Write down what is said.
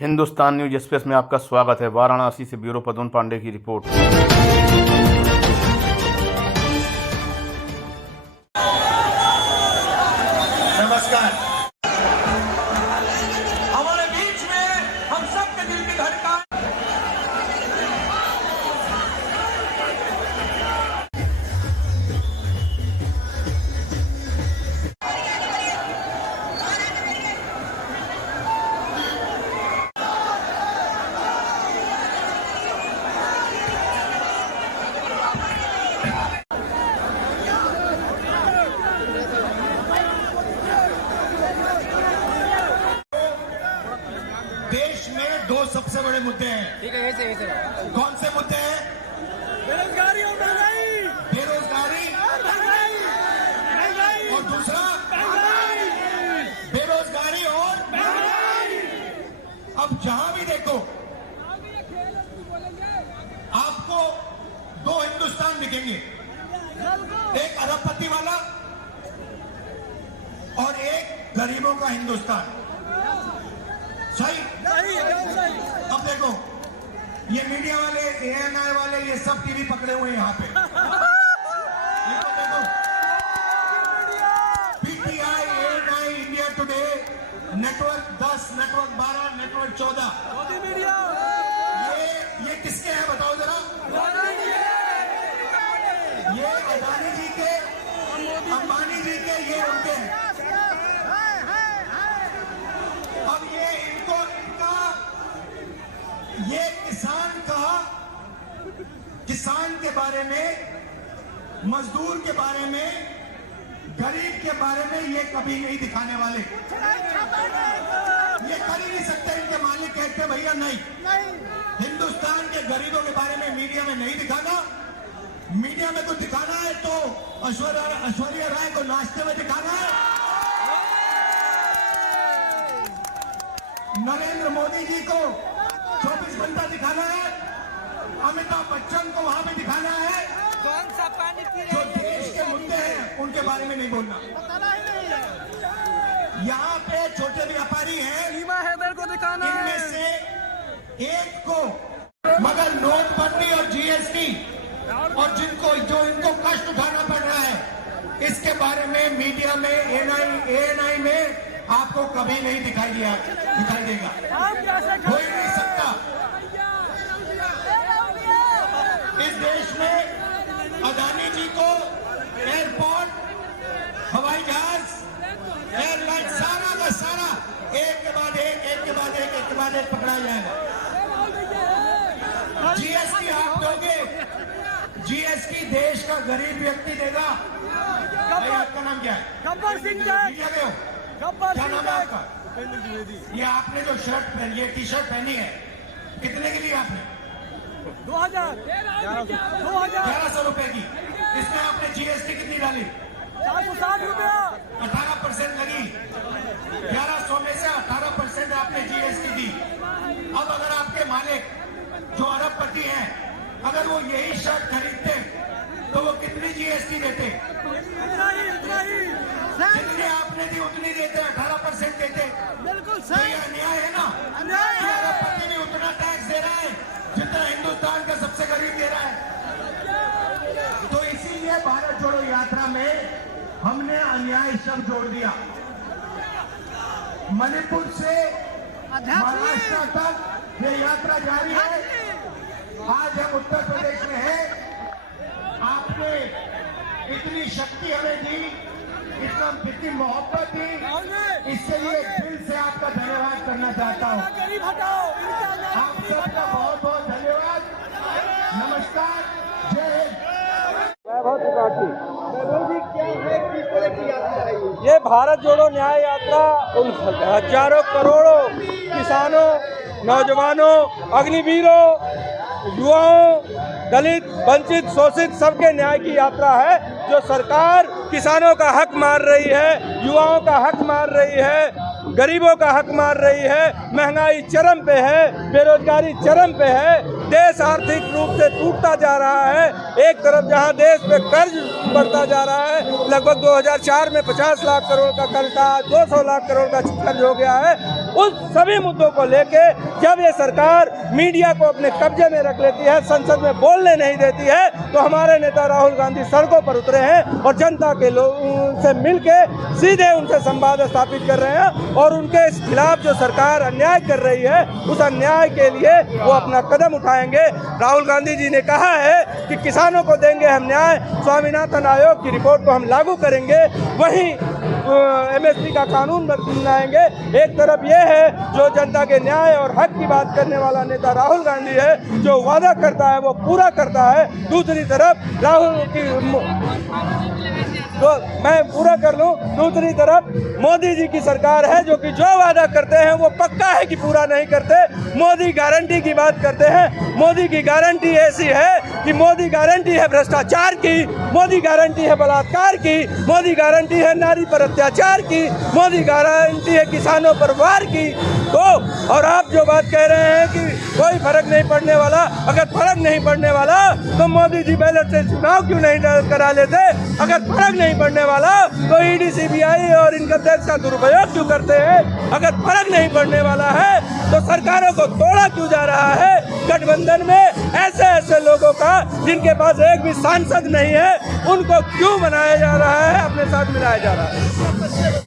Hindustan news express में आपका स्वागत है। वाराणसी से ब्यूरो पदुन पांडे की रिपोर्ट। नमस्कार। हमारे बीच में हम सबके दिल की धड़कन देश में दो सबसे बड़े मुद्दे हैं। ठीक है, वैसे कौन से मुद्दे हैं? बेरोजगारी और महंगाई। बेरोजगारी महंगाई और दूसरा महंगाई। बेरोजगारी और महंगाई। अब जहां भी देखो आपको दो हिंदुस्तान दिखेंगे, एक अरबपति वाला और एक गरीबों का हिंदुस्तान। सही? अब देखो ये मीडिया वाले, एएनआई वाले, ये सब टीवी पकड़े हुए हैं यहाँ पे। ये तो देखो PTI, ANI, India today, network 10, network 12, network 14। ये किसके हैं बताओ जरा? ये अदानी जी के, अंबानी जी के, ये उनके हैं। अब ये इनका ये किसान के बारे में, मजदूर के बारे में, गरीब के बारे में ये कभी नहीं दिखाने वाले। ये कर ही नहीं सकते। इनके मालिक कहते भैया नहीं, हिंदुस्तान के गरीबों के बारे में मीडिया में नहीं दिखाना। मीडिया में कुछ दिखाना है तो ऐश्वर्या राय को नाचते हुए दिखाना है, नरेंद्र मोदी जी को 24 घंटा दिखाना है, अमिताभ बच्चन को वहां पे दिखाना है। कौन सा पानी पी जो देश के मुद्दे हैं उनके बारे में नहीं बोलना। यहाँ पे छोटे व्यापारी हैं, रीमा हैदर को दिखाना है। इनमें से एक को, मगर नोटबंदी और जीएसटी और जो इनको कष्ट उठाना पड़ रहा है, इसके बारे में मीडिया में, एएनआई में आपको कभी नहीं दिखाई देगा। हो ही नहीं सकता। इस देश में अदानी जी को एयरपोर्ट, हवाई जहाज, एयरलाइन, सारा का सारा एक के बाद एक पकड़ा जाएगा। जीएसटी आप दोगे, जीएसटी देश का गरीब व्यक्ति देगा। भाई आपका नाम क्या है? गब्बर सिंह। क्या नाम है आपका? ये आपने जो शर्ट पहनी है, टी शर्ट पहनी है, कितने की ली आपने? 1100 रुपए की। इसमें आपने जीएसटी कितनी डाली? 460 रुपया। 18% लगी। 1100 में से 18% आपने जीएसटी दी। अब अगर आपके मालिक जो अरबपति हैं, अगर वो यही शर्ट खरीदते तो वो कितनी जीएसटी देते? जितनी आपने दी उतनी देते, 18% देते। बिल्कुल तो ये अन्याय है ना? अरबपति भी उतना टैक्स दे रहा है जितना हिंदुस्तान का सबसे गरीब दे रहा है। तो इसीलिए भारत जोड़ो यात्रा में हमने अन्याय शब्द जोड़ दिया। मणिपुर से महाराष्ट्र तक ये यात्रा जारी है। आज हम उत्तर प्रदेश में हैं। आपने इतनी शक्ति हमें दी, इतनी मोहब्बत दी, इसके लिए दिल से आपका धन्यवाद करना चाहता हूँ। आप सबका बहुत बहुत धन्यवाद। नमस्कार, जय हिंद। ये भारत जोड़ो न्याय यात्रा उन हजारों करोड़ों किसानों, नौजवानों, अग्निवीरों, युवाओं, दलित, वंचित, शोषित सबके न्याय की यात्रा है। जो सरकार किसानों का हक मार रही है, युवाओं का हक मार रही है, गरीबों का हक मार रही है, महंगाई चरम पे है, बेरोजगारी चरम पे है, देश आर्थिक रूप से टूटता जा रहा है। एक तरफ जहां देश पे कर्ज बढ़ता जा रहा है, लगभग 2004 में 50 लाख करोड़ का कर्ज था, 200 लाख करोड़ का कर्ज हो गया है। उन सभी मुद्दों को लेके जब ये सरकार मीडिया को अपने कब्जे में रख लेती है, संसद में बोलने नहीं देती है, तो हमारे नेता राहुल गांधी सड़कों पर उतरे हैं और जनता के लोगों से मिलके सीधे उनसे संवाद स्थापित कर रहे हैं और उनके खिलाफ जो सरकार अन्याय कर रही है, उस अन्याय के लिए वो अपना कदम उठाएंगे। राहुल गांधी जी ने कहा है कि किसानों को देंगे हम न्याय, स्वामीनाथन आयोग की रिपोर्ट को हम लागू करेंगे, वहीं MSP का कानून बनाएंगे। एक तरफ ये है जो जनता के न्याय और हक की बात करने वाला नेता राहुल गांधी है, जो वादा करता है वो पूरा करता है। दूसरी तरफ राहुल की तो मैं पूरा कर लूं, दूसरी तरफ मोदी जी की सरकार है जो कि जो वादा करते हैं वो पक्का है कि पूरा नहीं करते। मोदी गारंटी की बात करते हैं। मोदी की गारंटी ऐसी है कि मोदी गारंटी है भ्रष्टाचार की, मोदी गारंटी है बलात्कार की, मोदी गारंटी है नारी पर अत्याचार की, मोदी गारंटी है किसानों पर वार की। तो और आप जो बात कह रहे हैं कि कोई फर्क नहीं पड़ने वाला, अगर फर्क नहीं पड़ने वाला तो मोदी जी बैलेट से चुनाव क्यों नहीं करा लेते? अगर फर्क नहीं पड़ने वाला तो ED CBI और इनकम टैक्स का दुरुपयोग क्यों करते हैं? अगर फर्क नहीं पड़ने वाला है तो सरकारों को तोड़ा क्यों जा रहा है? गठबंधन में ऐसे लोगों का जिनके पास एक भी सांसद नहीं है, उनको क्यों बनाया जा रहा है, अपने साथ मिलाया जा रहा है?